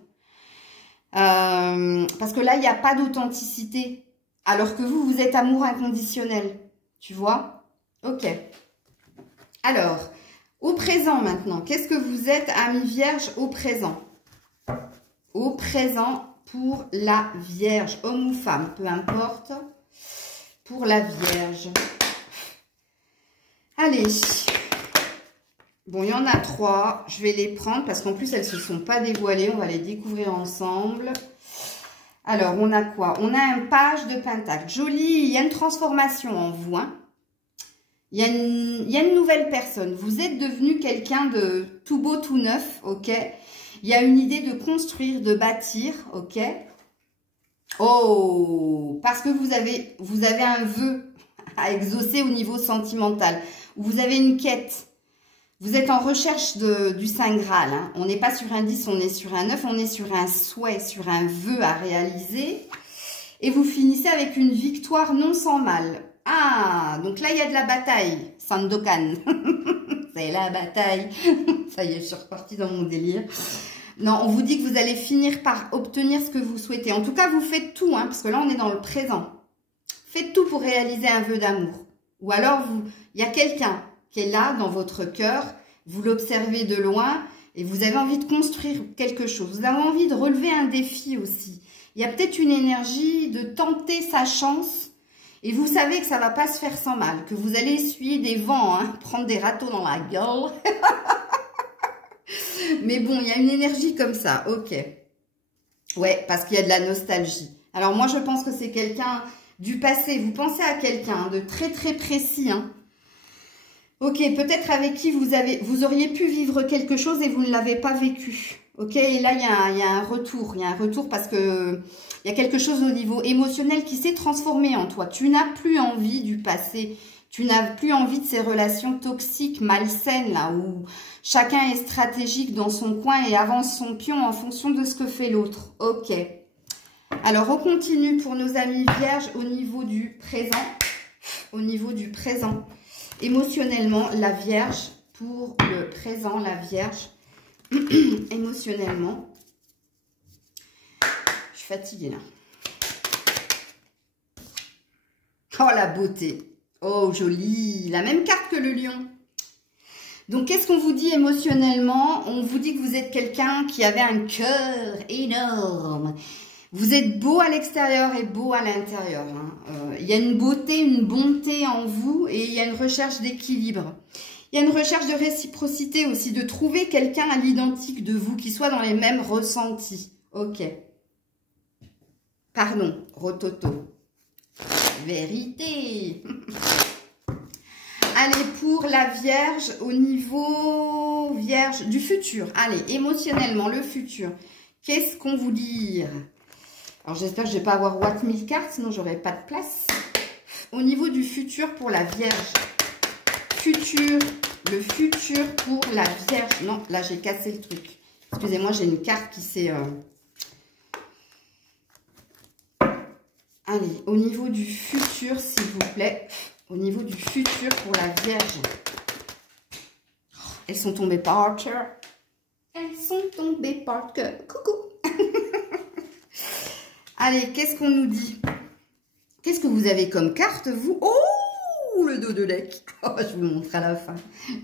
Parce que là, il n'y a pas d'authenticité, alors que vous êtes amour inconditionnel. Tu vois? Ok. Alors... Au présent maintenant, qu'est-ce que vous êtes, amis Vierge, au présent? Au présent pour la Vierge, homme ou femme, peu importe, pour la Vierge. Allez, bon, il y en a 3, je vais les prendre parce qu'en plus, elles ne se sont pas dévoilées, on va les découvrir ensemble. Alors, on a quoi? On a un page de pentacle, joli, il y a une transformation en vous, hein. Il y a une nouvelle personne. Vous êtes devenu quelqu'un de tout beau, tout neuf, ok? Il y a une idée de construire, de bâtir, ok? Oh! Parce que vous avez un vœu à exaucer au niveau sentimental. Vous avez une quête. Vous êtes en recherche du Saint Graal. Hein. On n'est pas sur un 10, on est sur un 9. On est sur un souhait, sur un vœu à réaliser. Et vous finissez avec une victoire non sans mal. Ah, donc là, il y a de la bataille. Sandokan. C'est la bataille. Ça y est, je suis repartie dans mon délire. Non, on vous dit que vous allez finir par obtenir ce que vous souhaitez. En tout cas, vous faites tout, hein, parce que là, on est dans le présent. Faites tout pour réaliser un vœu d'amour. Ou alors, il y a quelqu'un qui est là, dans votre cœur. Vous l'observez de loin et vous avez envie de construire quelque chose. Vous avez envie de relever un défi aussi. Il y a peut-être une énergie de tenter sa chance. Et vous savez que ça ne va pas se faire sans mal, que vous allez essuyer des vents, hein, prendre des râteaux dans la gueule. Mais bon, il y a une énergie comme ça, ok. Ouais, parce qu'il y a de la nostalgie. Alors moi, je pense que c'est quelqu'un du passé. Vous pensez à quelqu'un de très très précis, hein. Ok, peut-être avec qui vous auriez pu vivre quelque chose et vous ne l'avez pas vécu. Ok, et là, il y a un retour. Il y a un retour parce que il y a quelque chose au niveau émotionnel qui s'est transformé en toi. Tu n'as plus envie du passé. Tu n'as plus envie de ces relations toxiques, malsaines, là, où chacun est stratégique dans son coin et avance son pion en fonction de ce que fait l'autre. Ok. Alors, on continue pour nos amis vierges au niveau du présent. Au niveau du présent. Émotionnellement, la Vierge, pour le présent, la Vierge, émotionnellement, je suis fatiguée là. Oh, la beauté. Oh, jolie. La même carte que le lion. Donc, qu'est-ce qu'on vous dit émotionnellement? On vous dit que vous êtes quelqu'un qui avait un cœur énorme. Vous êtes beau à l'extérieur et beau à l'intérieur. Hein. Il y a une beauté, une bonté en vous et il y a une recherche d'équilibre. Il y a une recherche de réciprocité aussi, de trouver quelqu'un à l'identique de vous, qui soit dans les mêmes ressentis. Ok. Pardon, rototo. Vérité. Allez, pour la Vierge, au niveau Vierge du futur. Allez, émotionnellement, le futur. Qu'est-ce qu'on vous dit? Alors, j'espère que je ne vais pas avoir What 1000 cartes, sinon j'aurai pas de place. Au niveau du futur pour la Vierge. Futur, le futur pour la Vierge. Non, là, j'ai cassé le truc. Excusez-moi, j'ai une carte qui s'est... Allez, au niveau du futur, s'il vous plaît. Au niveau du futur pour la Vierge. Elles sont tombées par terre. Elles sont tombées par terre. Coucou. Allez, qu'est-ce qu'on nous dit? Qu'est-ce que vous avez comme carte, vous? Oh, le dos de deck. Oh, je vous montre à la fin.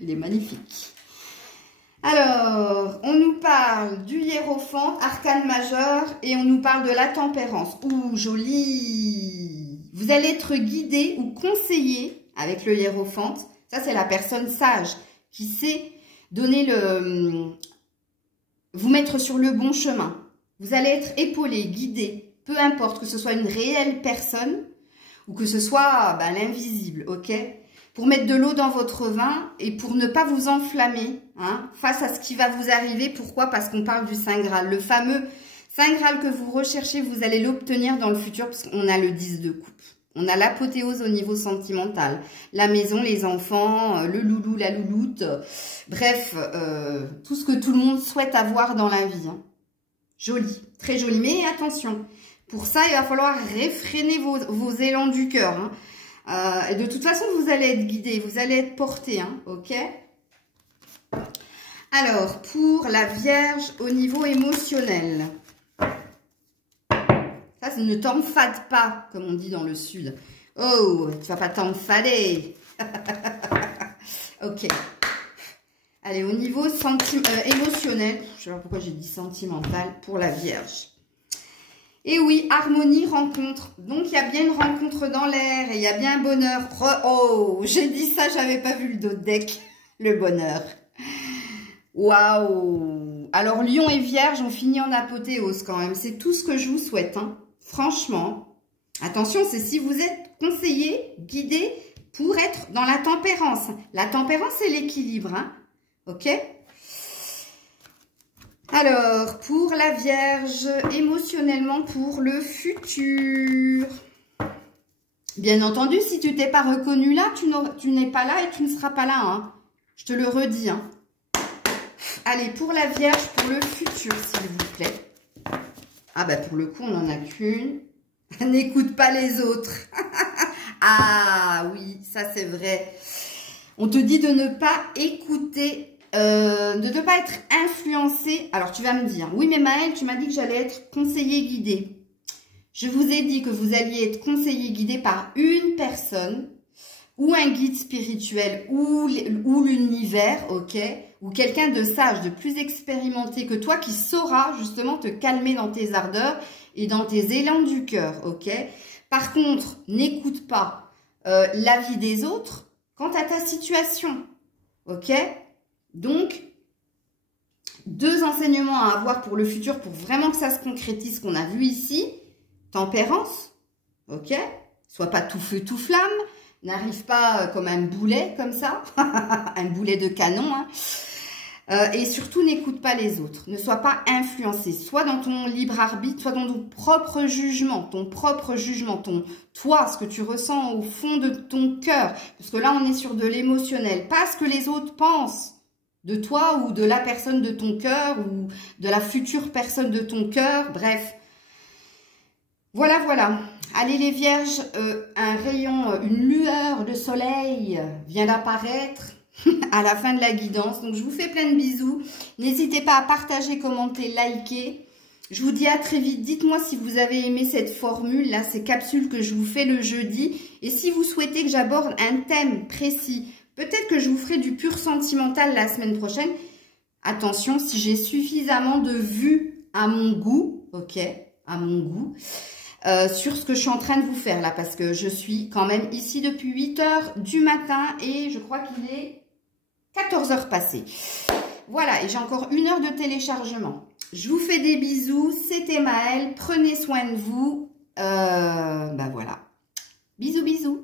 Il est magnifique. Alors, on nous parle du hiérophante, arcane majeur, et on nous parle de la tempérance. Ouh, joli. Vous allez être guidé ou conseillé avec le hiérophante. Ça, c'est la personne sage qui sait donner vous mettre sur le bon chemin. Vous allez être épaulé, guidé. Peu importe que ce soit une réelle personne ou que ce soit l'invisible, ok? Pour mettre de l'eau dans votre vin et pour ne pas vous enflammer hein, face à ce qui va vous arriver. Pourquoi? Parce qu'on parle du Saint Graal. Le fameux Saint Graal que vous recherchez, vous allez l'obtenir dans le futur parce qu'on a le 10 de coupe. On a l'apothéose au niveau sentimental. La maison, les enfants, le loulou, la louloute. Bref, tout ce que tout le monde souhaite avoir dans la vie. Hein. Joli, très joli. Mais attention, pour ça, il va falloir réfréner vos élans du cœur. Hein. Et de toute façon, vous allez être guidé, vous allez être porté. Hein, ok? Alors, pour la Vierge au niveau émotionnel. Ça, ne t'enfade pas, comme on dit dans le sud. Oh, tu vas pas t'enfader. Ok. Allez, au niveau émotionnel, je sais pas pourquoi j'ai dit sentimental, pour la Vierge. Et oui, harmonie, rencontre. Donc, il y a bien une rencontre dans l'air et il y a bien un bonheur. Oh, j'ai dit ça, j'avais pas vu le dos de deck. Le bonheur. Waouh. Alors, Lion et Vierge ont fini en apothéose quand même. C'est tout ce que je vous souhaite. Hein. Franchement, attention, c'est si vous êtes conseillé, guidé pour être dans la tempérance. La tempérance, c'est l'équilibre. Hein. Ok? Alors, pour la Vierge, émotionnellement pour le futur. Bien entendu, si tu t'es pas reconnu là, tu n'es pas là et tu ne seras pas là. Hein. Je te le redis. Hein. Allez, pour la Vierge, pour le futur, s'il vous plaît. Ah bah pour le coup, on n'en a qu'une. N'écoute pas les autres. Ah oui, ça c'est vrai. On te dit de ne pas écouter, de ne pas être influencé. Alors tu vas me dire, oui mais Maëlle, tu m'as dit que j'allais être conseiller guidé. Je vous ai dit que vous alliez être conseiller guidé par une personne ou un guide spirituel ou l'univers, ok, ou quelqu'un de sage, de plus expérimenté que toi qui saura justement te calmer dans tes ardeurs et dans tes élans du cœur, ok. Par contre, n'écoute pas l'avis des autres quant à ta situation, ok. Donc, 2 enseignements à avoir pour le futur, pour vraiment que ça se concrétise, qu'on a vu ici. Tempérance, ok? Sois pas tout feu, tout flamme. N'arrive pas comme un boulet, comme ça. Un boulet de canon, hein. Et surtout, n'écoute pas les autres. Ne sois pas influencé. Soit dans ton libre arbitre, soit dans ton propre jugement. Toi, ce que tu ressens au fond de ton cœur. Parce que là, on est sur de l'émotionnel. Pas ce que les autres pensent de toi ou de la personne de ton cœur ou de la future personne de ton cœur. Bref. Voilà, voilà. Allez les vierges, un rayon, une lueur de soleil vient d'apparaître à la fin de la guidance. Donc, je vous fais plein de bisous. N'hésitez pas à partager, commenter, liker. Je vous dis à très vite. Dites-moi si vous avez aimé cette formule, là, ces capsules que je vous fais le jeudi. Et si vous souhaitez que j'aborde un thème précis, peut-être que je vous ferai du pur sentimental la semaine prochaine. Attention, si j'ai suffisamment de vues à mon goût, ok, à mon goût, sur ce que je suis en train de vous faire là, parce que je suis quand même ici depuis 8 h du matin et je crois qu'il est 14 h passées. Voilà, et j'ai encore 1 heure de téléchargement. Je vous fais des bisous, c'était Maëlle, prenez soin de vous. Ben voilà, bisous bisous.